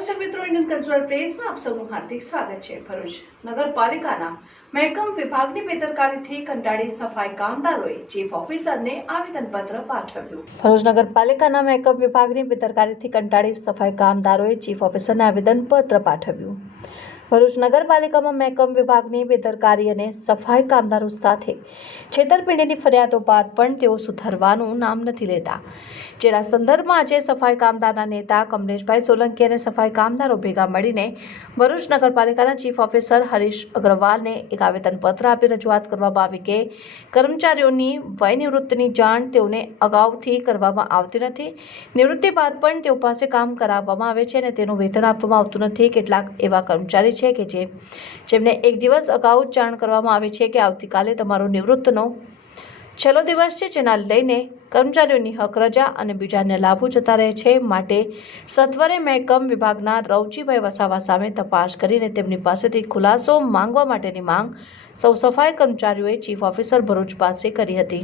દર્શક મિત્રો, Indian cultural પ્રેસમાં આપ સૌનું હાર્દિક સ્વાગત છે। ભરૂચ નગરપાલિકાના મહેકમ વિભાગની બેદરકારીથી કંટાળી સફાઈ કામદારોએ ચીફ ઓફિસરને આવેદનપત્ર પાઠવ્યું। ભરૂચ નગરપાલિકાના મહેકમ વિભાગની બેદરકારીથી કંટાળી સફાઈ કામદારોએ ચીફ ઓફિસરને આવેદનપત્ર પાઠવ્યું। ભરૂચ નગરપાલિકામાં મહેકમ વિભાગની બેદરકારી અને સફાઈ કામદારો સાથે છેતરપિંડીની ફરિયાદો બાદ પણ તેઓ સુધરવાનું નામ નથી લેતા, જેના સંદર્ભમાં આજે સફાઈ કામદારના નેતા કમલેશભાઈ સોલંકી અને સફાઈ કામદારો ભેગા મળીને ભરૂચ નગરપાલિકાના ચીફ ઓફિસર હરીશ અગ્રવાલને એક આવેદનપત્ર આપી રજૂઆત કરવામાં આવી કે કર્મચારીઓની વય નિવૃત્તિની જાણ તેઓને અગાઉથી કરવામાં આવતી નથી। નિવૃત્તિ બાદ પણ તેઓ પાસે કામ કરાવવામાં આવે છે અને તેનું વેતન આપવામાં આવતું નથી। કેટલાક એવા કર્મચારી છે કે જેમને એક દિવસ અગાઉ જાણ કરવામાં આવે છે કે આવતીકાલે તમારો નિવૃત્તનો છેલ્લો દિવસ છે, જેના લઈને કર્મચારીઓની હક રજા અને બીજાને લાભો જતા રહે છે। માટે સત્વરે મહેકમ વિભાગના રવજીભાઈ વસાવા સામે તપાસ કરીને તેમની પાસેથી ખુલાસો માંગવા માટેની માંગ સૌ સફાઈ કર્મચારીઓએ ચીફ ઓફિસર ભરૂચ પાસે કરી હતી।